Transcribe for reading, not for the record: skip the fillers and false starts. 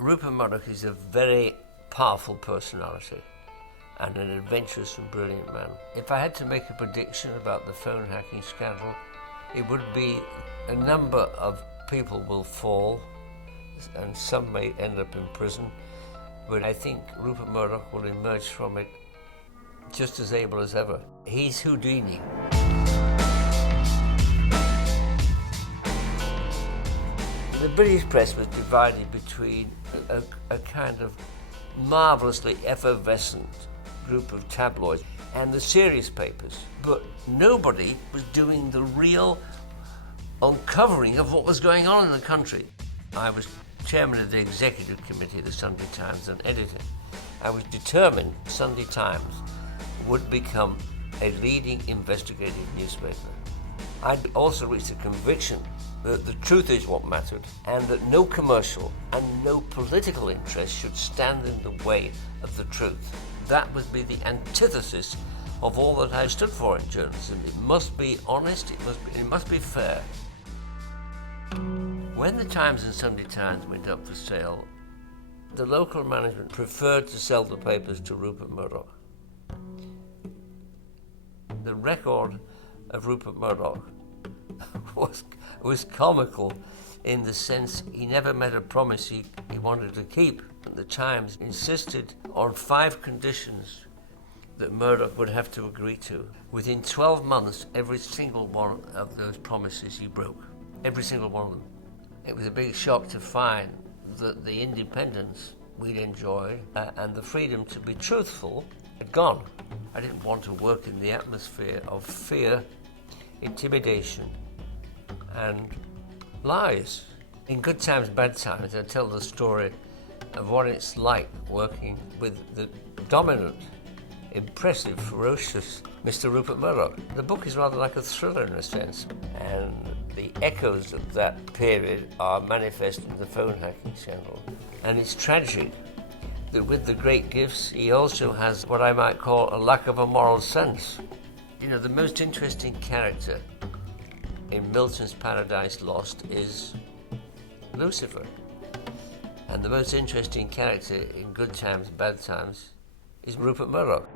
Rupert Murdoch is a very powerful personality and an adventurous and brilliant man. If I had to make a prediction about the phone hacking scandal, it would be a number of people will fall and some may end up in prison, but I think Rupert Murdoch will emerge from it just as able as ever. He's Houdini. The British press was divided between a kind of marvellously effervescent group of tabloids and the serious papers, but nobody was doing the real uncovering of what was going on in the country. I was chairman of the executive committee of the Sunday Times and editor. I was determined Sunday Times would become a leading investigative newspaper. I'd also reached a conviction that the truth is what mattered and that no commercial and no political interest should stand in the way of the truth. That would be the antithesis of all that I stood for in journalism. It must be honest, it must be fair. When the Times and Sunday Times went up for sale, the local management preferred to sell the papers to Rupert Murdoch. The record of Rupert Murdoch was comical in the sense he never made a promise he wanted to keep. The Times insisted on 5 conditions that Murdoch would have to agree to. Within 12 months, every single one of those promises he broke. Every single one of them. It was a big shock to find that the independence we'd enjoyed and the freedom to be truthful had gone. I didn't want to work in the atmosphere of fear, intimidation, and lies. In Good Times, Bad Times, I tell the story of what it's like working with the dominant, impressive, ferocious Mr. Rupert Murdoch. The book is rather like a thriller in a sense, and the echoes of that period are manifest in the phone hacking scandal. And it's tragic that with the great gifts, he also has what I might call a lack of a moral sense. You know, the most interesting character in Milton's Paradise Lost is Lucifer. And the most interesting character in Good Times, Bad Times is Rupert Murdoch.